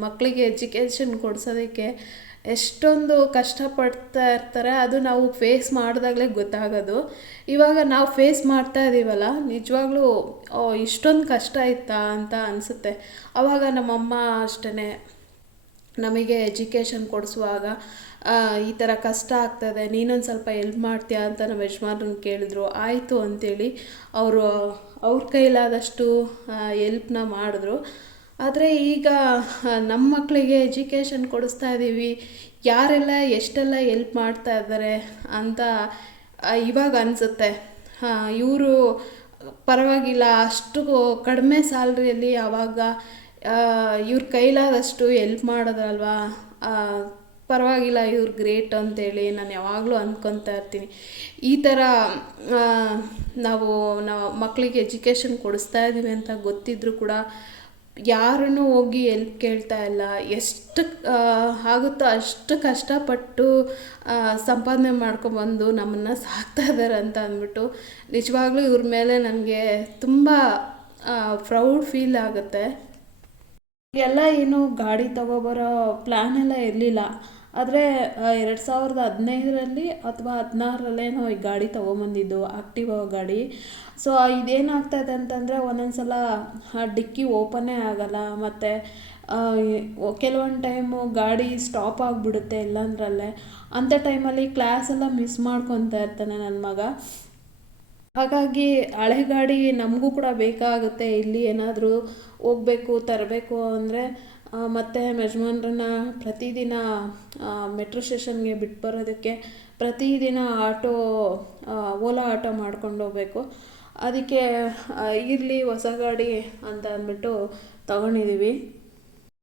ಮಕ್ಕಳಿಗೆ ಎಜುಕೇಷನ್ ಕೊಡ್ಸೋದಕ್ಕೆ ಎಷ್ಟೊಂದು ಕಷ್ಟಪಡ್ತಾ ಇರ್ತಾರೆ. ಅದು ನಾವು ಫೇಸ್ ಮಾಡಿದಾಗಲೇ ಗೊತ್ತಾಗೋದು. ಇವಾಗ ನಾವು ಫೇಸ್ ಮಾಡ್ತಾ ಇದ್ದೀವಲ್ಲ ನಿಜವಾಗ್ಲೂ ಇಷ್ಟೊಂದು ಕಷ್ಟ ಇತ್ತಾ ಅಂತ ಅನಿಸುತ್ತೆ. ಆವಾಗ ನಮ್ಮಮ್ಮ ಅಷ್ಟೇ ನಮಗೆ ಎಜುಕೇಷನ್ ಕೊಡಿಸುವಾಗ ಈ ಥರ ಕಷ್ಟ ಆಗ್ತದೆ ನೀನೊಂದು ಸ್ವಲ್ಪ ಎಲ್ಪ್ ಮಾಡ್ತೀಯಾ ಅಂತ ನಮ್ಮ ಯಜಮಾನ್ರನ್ನ ಕೇಳಿದ್ರು. ಆಯಿತು ಅಂತೇಳಿ ಅವರು ಅವ್ರ ಕೈಲಾದಷ್ಟು ಎಲ್ಪ್ನ ಮಾಡಿದ್ರು. ಆದರೆ ಈಗ ನಮ್ಮ ಮಕ್ಕಳಿಗೆ ಎಜುಕೇಷನ್ ಕೊಡಿಸ್ತಾ ಇದ್ದೀವಿ ಯಾರೆಲ್ಲ ಎಷ್ಟೆಲ್ಲ ಎಲ್ಪ್ ಮಾಡ್ತಾ ಇದ್ದಾರೆ ಅಂತ ಇವಾಗ ಅನಿಸುತ್ತೆ. ಇವರು ಪರವಾಗಿಲ್ಲ ಅಷ್ಟು ಕಡಿಮೆ ಸ್ಯಾಲ್ರಿಯಲ್ಲಿ ಆವಾಗ ಇವ್ರ ಕೈಲಾದಷ್ಟು ಎಲ್ಪ್ ಮಾಡೋದಲ್ವಾ ಆ, ಪರವಾಗಿಲ್ಲ, ಇವ್ರು ಗ್ರೇಟ್ ಅಂತೇಳಿ ನಾನು ಯಾವಾಗಲೂ ಅಂದ್ಕೊತಾ ಇರ್ತೀನಿ. ಈ ಥರ ನಾವು ನಾವು ಮಕ್ಕಳಿಗೆ ಎಜುಕೇಷನ್ ಕೊಡಿಸ್ತಾ ಇದ್ದೀವಿ ಅಂತ ಗೊತ್ತಿದ್ರೂ ಕೂಡ ಯಾರನ್ನೂ ಹೋಗಿ ಎಲ್ಪ್ ಕೇಳ್ತಾ ಇಲ್ಲ. ಎಷ್ಟು ಆಗುತ್ತೋ ಅಷ್ಟು ಕಷ್ಟಪಟ್ಟು ಸಂಪಾದನೆ ಮಾಡ್ಕೊಬಂದು ನಮ್ಮನ್ನು ಸಾಕ್ತಾ ಇದ್ದಾರೆ ಅಂತ ಅಂದ್ಬಿಟ್ಟು ನಿಜವಾಗ್ಲೂ ಇವ್ರ ಮೇಲೆ ನನಗೆ ತುಂಬ ಪ್ರೌಡ್ ಫೀಲ್ ಆಗುತ್ತೆ. ಎಲ್ಲ ಏನು ಗಾಡಿ ತಗೊಬರೋ ಪ್ಲ್ಯಾನ್ ಎಲ್ಲ ಇರಲಿಲ್ಲ. ಆದರೆ ಎರಡು ಸಾವಿರದ ಹದಿನೈದರಲ್ಲಿ ಅಥವಾ ಹದಿನಾರರಲ್ಲೇನೋ ಈ ಗಾಡಿ ತೊಗೊಂಬಂದಿದ್ದು, ಆಕ್ಟಿವಾ ಗಾಡಿ. ಸೊ ಇದೇನಾಗ್ತಾಯಿದೆ ಅಂತಂದರೆ ಒಂದೊಂದು ಸಲ ಆ, ಡಿಕ್ಕಿ ಓಪನ್ನೇ ಆಗಲ್ಲ. ಮತ್ತು ಕೆಲವೊಂದು ಟೈಮು ಗಾಡಿ ಸ್ಟಾಪ್ ಆಗಿಬಿಡುತ್ತೆ ಇಲ್ಲಾಂದ್ರಲ್ಲೇ. ಅಂಥ ಟೈಮಲ್ಲಿ ಕ್ಲಾಸ್ ಎಲ್ಲ ಮಿಸ್ ಮಾಡ್ಕೊತಾ ಇರ್ತಾನೆ ನನ್ನ ಮಗ. ಹಾಗಾಗಿ, ಹಳೆ ಗಾಡಿ ನಮಗೂ ಕೂಡ ಬೇಕಾಗುತ್ತೆ. ಇಲ್ಲಿ ಏನಾದರೂ ಹೋಗಬೇಕು, ತರಬೇಕು ಅಂದರೆ ಮತ್ತು ಯಜಮಾನ್ರನ್ನ ಪ್ರತಿದಿನ ಮೆಟ್ರೋ ಸ್ಟೇಷನ್ಗೆ ಬಿಟ್ಟು ಬರೋದಕ್ಕೆ ಪ್ರತಿದಿನ ಆಟೋ ಓಲಾ ಆಟೋ ಮಾಡ್ಕೊಂಡು ಹೋಗಬೇಕು. ಅದಕ್ಕೆ ಇರಲಿ ಹೊಸ ಗಾಡಿ ಅಂತ ಅಂದ್ಬಿಟ್ಟು ತಗೊಂಡಿದ್ದೀವಿ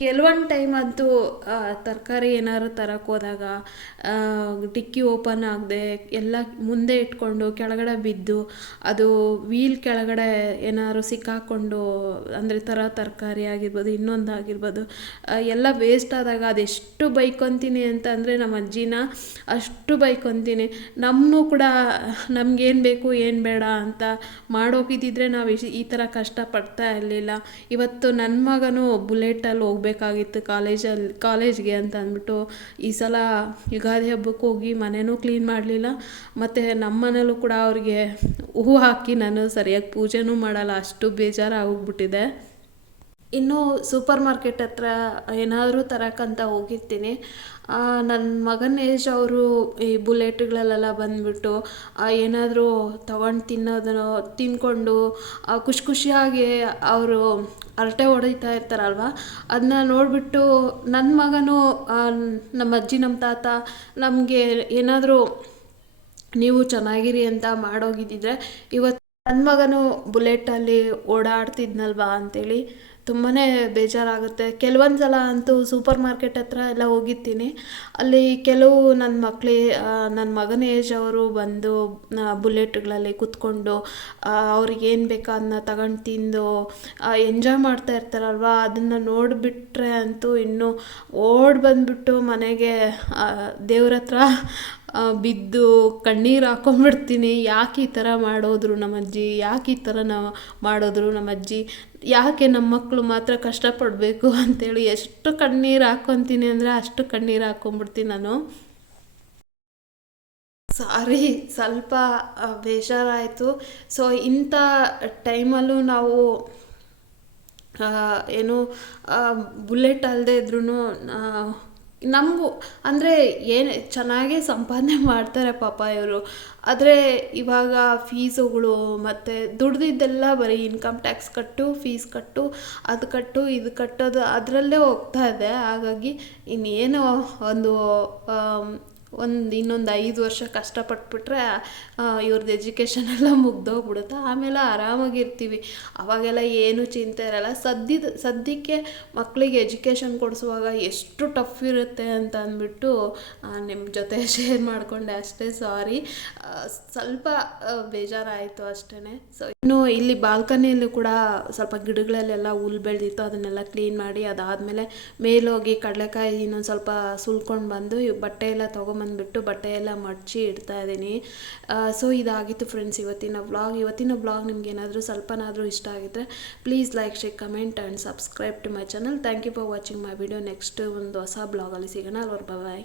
ಕೆಲವೊಂದು ಟೈಮ್ ಅಂತೂ ತರಕಾರಿ ಏನಾದ್ರು ತರಕ್ಕೆ ಹೋದಾಗ ಡಿಕ್ಕಿ ಓಪನ್ ಆಗದೆ, ಎಲ್ಲ ಮುಂದೆ ಇಟ್ಕೊಂಡು ಕೆಳಗಡೆ ಬಿದ್ದು, ಅದು ವೀಲ್ ಕೆಳಗಡೆ ಏನಾದ್ರು ಸಿಕ್ಕಾಕೊಂಡು, ಅಂದರೆ ಥರ ತರಕಾರಿ ಆಗಿರ್ಬೋದು, ಇನ್ನೊಂದು ಆಗಿರ್ಬೋದು ಎಲ್ಲ ವೇಸ್ಟ್ ಆದಾಗ ಅದೆಷ್ಟು ಬೈಕೊತೀನಿ ಅಂತ ಅಂದರೆ ನಮ್ಮ ಅಜ್ಜಿನ ಅಷ್ಟು ಬೈಕೊತೀನಿ. ನಮ್ಮನ್ನು ಕೂಡ ನಮಗೇನು ಬೇಕು, ಏನು ಬೇಡ ಅಂತ ಮಾಡೋಗಿದ್ದಿದ್ರೆ ನಾವು ಈ ಥರ ಕಷ್ಟಪಡ್ತಾ ಇರಲಿಲ್ಲ. ಇವತ್ತು ನನ್ನ ಮಗನೂ ಬುಲೆಟಲ್ಲಿ ಹೋಗ್ಬೇಕಾಗಿತ್ತು ಕಾಲೇಜಲ್ಲಿ, ಕಾಲೇಜ್ಗೆ ಅಂತ ಅಂದ್ಬಿಟ್ಟು ಈ ಸಲ ಯುಗಾದಿ ಹಬ್ಬಕ್ಕೆ ಹೋಗಿ ಮನೆನೂ ಕ್ಲೀನ್ ಮಾಡಲಿಲ್ಲ. ಮತ್ತು ನಮ್ಮ ಮನೇಲೂ ಕೂಡ ಅವ್ರಿಗೆ ಹೂವು ಹಾಕಿ ನಾನು ಸರಿಯಾಗಿ ಪೂಜೆನೂ ಮಾಡಲ್ಲ, ಅಷ್ಟು ಬೇಜಾರಾಗೋಗ್ಬಿಟ್ಟಿದೆ ಇನ್ನು ಸೂಪರ್ ಮಾರ್ಕೆಟ್ ಹತ್ರ ಏನಾದರೂ ತರಕ್ಕಂತ ಹೋಗಿರ್ತೀನಿ. ನನ್ನ ಮಗನ ಏಜ್ ಅವರು ಈ ಬುಲೆಟ್ಗಳಲ್ಲೆಲ್ಲ ಬಂದುಬಿಟ್ಟು ಏನಾದರೂ ತಗೊಂಡು ತಿನ್ನೋದನ್ನು ತಿಂದ್ಕೊಂಡು ಆ, ಖುಷಿ ಖುಷಿಯಾಗಿ ಅವರು ಹರಟೆ ಹೊಡಿತಾ ಇರ್ತಾರಲ್ವ? ಅದನ್ನ ನೋಡಿಬಿಟ್ಟು ನನ್ನ ಮಗನೂ ನಮ್ಮ ಅಜ್ಜಿ ನಮ್ಮ ತಾತ ನಮಗೆ ಏನಾದರೂ ನೀವು ಚೆನ್ನಾಗಿರಿ ಅಂತ ಮಾಡೋಗಿದ್ದಿದ್ರೆ ಇವತ್ತು ನನ್ನ ಮಗನು ಬುಲೆಟಲ್ಲಿ ಓಡಾಡ್ತಿದ್ನಲ್ವಾ ಅಂತೇಳಿ ತುಂಬಾ ಬೇಜಾರಾಗುತ್ತೆ. ಕೆಲವೊಂದು ಸಲ ಅಂತೂ ಸೂಪರ್ ಮಾರ್ಕೆಟ್ ಹತ್ರ ಎಲ್ಲ ಹೋಗಿರ್ತೀನಿ. ಅಲ್ಲಿ ಕೆಲವು ನನ್ನ ಮಕ್ಕಳೇ ನನ್ನ ಮಗನ ಏಜ್ ಅವರು ಬಂದು ಬುಲೆಟ್ಗಳಲ್ಲಿ ಕೂತ್ಕೊಂಡು ಅವ್ರಿಗೆ ಏನು ಬೇಕೋ ಅದನ್ನ ತಗೊಂಡು ತಿಂದು ಎಂಜಾಯ್ ಮಾಡ್ತಾ ಇರ್ತಾರಲ್ವ? ಅದನ್ನು ನೋಡಿಬಿಟ್ರೆ ಅಂತೂ ಇನ್ನೂ ಓಡ್ ಬಂದುಬಿಟ್ಟು ಮನೆಗೆ ದೇವ್ರ ಹತ್ರ ಬಿದ್ದು ಕಣ್ಣೀರು ಹಾಕೊಂಡ್ಬಿಡ್ತೀನಿ. ಯಾಕೆ ಈ ಥರ ಮಾಡೋದ್ರು ನಮ್ಮ ಅಜ್ಜಿ ಯಾಕೆ ಈ ಥರ ನಾವು ಮಾಡಿದ್ರು ನಮ್ಮ ಅಜ್ಜಿ ಯಾಕೆ ನಮ್ಮ ಮಕ್ಕಳು ಮಾತ್ರ ಕಷ್ಟಪಡಬೇಕು ಅಂತೇಳಿ ಎಷ್ಟು ಕಣ್ಣೀರು ಹಾಕ್ಕೊತೀನಿ ಅಂದರೆ ಅಷ್ಟು ಕಣ್ಣೀರು ಹಾಕ್ಕೊಂಬಿಡ್ತೀನಿ ನಾನು. ಸಾರಿ, ಸ್ವಲ್ಪ ಬೇಜಾರಾಯಿತು. ಸೊ, ಇಂಥ ಟೈಮಲ್ಲೂ ನಾವು ಏನು ಬುಲೆಟ್ ಅಲ್ಲದೆ ಇದ್ರೂ ನಮಗೂ, ಅಂದರೆ ಏನು ಚೆನ್ನಾಗೇ ಸಂಪಾದನೆ ಮಾಡ್ತಾರೆ ಪಾಪ ಇವರು. ಆದರೆ ಇವಾಗ ಫೀಸುಗಳು ಮತ್ತು ದುಡ್ದಿದ್ದೆಲ್ಲ ಬರೀ ಇನ್ಕಮ್ ಟ್ಯಾಕ್ಸ್ ಕಟ್ಟು ಫೀಸ್ ಕಟ್ಟು, ಅದು ಕಟ್ಟು, ಇದು ಕಟ್ಟೋದು ಅದರಲ್ಲೇ ಹೋಗ್ತಾ ಇದೆ. ಹಾಗಾಗಿ ಇನ್ನೇನು ಒಂದು ಒಂದು ಇನ್ನೊಂದು ಐದು ವರ್ಷ ಕಷ್ಟಪಟ್ಬಿಟ್ರೆ ಇವ್ರದ್ದು ಎಜುಕೇಷನ್ ಎಲ್ಲ ಮುಗ್ದೋಗ್ಬಿಡುತ್ತೆ. ಆಮೇಲೆ ಆರಾಮಾಗಿರ್ತೀವಿ. ಅವಾಗೆಲ್ಲ ಏನು ಚಿಂತೆ ಇರಲ್ಲ. ಸದ್ಯದ ಸದ್ಯಕ್ಕೆ ಮಕ್ಕಳಿಗೆ ಎಜುಕೇಷನ್ ಕೊಡಿಸುವಾಗ ಎಷ್ಟು ಟಫ್ ಇರುತ್ತೆ ಅಂತ ಅಂದ್ಬಿಟ್ಟು ನಿಮ್ಮ ಜೊತೆ ಶೇರ್ ಮಾಡಿಕೊಂಡೆ ಅಷ್ಟೇ. ಸಾರಿ ಸ್ವಲ್ಪ ಬೇಜಾರಾಯಿತು ಅಷ್ಟೇ ಸೊ ಇನ್ನು ಇಲ್ಲಿ ಬಾಲ್ಕನಿಯಲ್ಲೂ ಕೂಡ ಸ್ವಲ್ಪ ಗಿಡಗಳಲ್ಲೆಲ್ಲ ಹುಲ್ ಬೆಳೆದಿತ್ತು. ಅದನ್ನೆಲ್ಲ ಕ್ಲೀನ್ ಮಾಡಿ ಅದಾದಮೇಲೆ ಮೇಲೋಗಿ ಕಡಲೆಕಾಯಿ ಇನ್ನೊಂದು ಸ್ವಲ್ಪ ಸುಲ್ಕೊಂಡು ಬಂದು ಬಟ್ಟೆ ಎಲ್ಲ ತೊಗೊಂಬಂದ್ಬಿಟ್ಟು ಬಟ್ಟೆ ಎಲ್ಲ ಮಡಚಿ ಇಡ್ತಾ ಇದ್ದೀನಿ. ಸೊ ಇದಾಗಿತ್ತು ಫ್ರೆಂಡ್ಸ್ ಇವತ್ತಿನ ವ್ಲಾಗ್ ಇವತ್ತಿನ ವ್ಲಾಗ್ ನಿಮ್ಗೆ ಏನಾದರೂ ಸ್ವಲ್ಪನಾದರೂ ಇಷ್ಟ ಆಗಿದ್ದರೆ please like share comment and subscribe to my channel thank you for watching my video next ಒಂದು ಹೊಸ ಬ್ಲಾಗಲ್ಲಿ ಸಿಗೋಣ. ಅಲ್ವರ್ ಬಾಯ್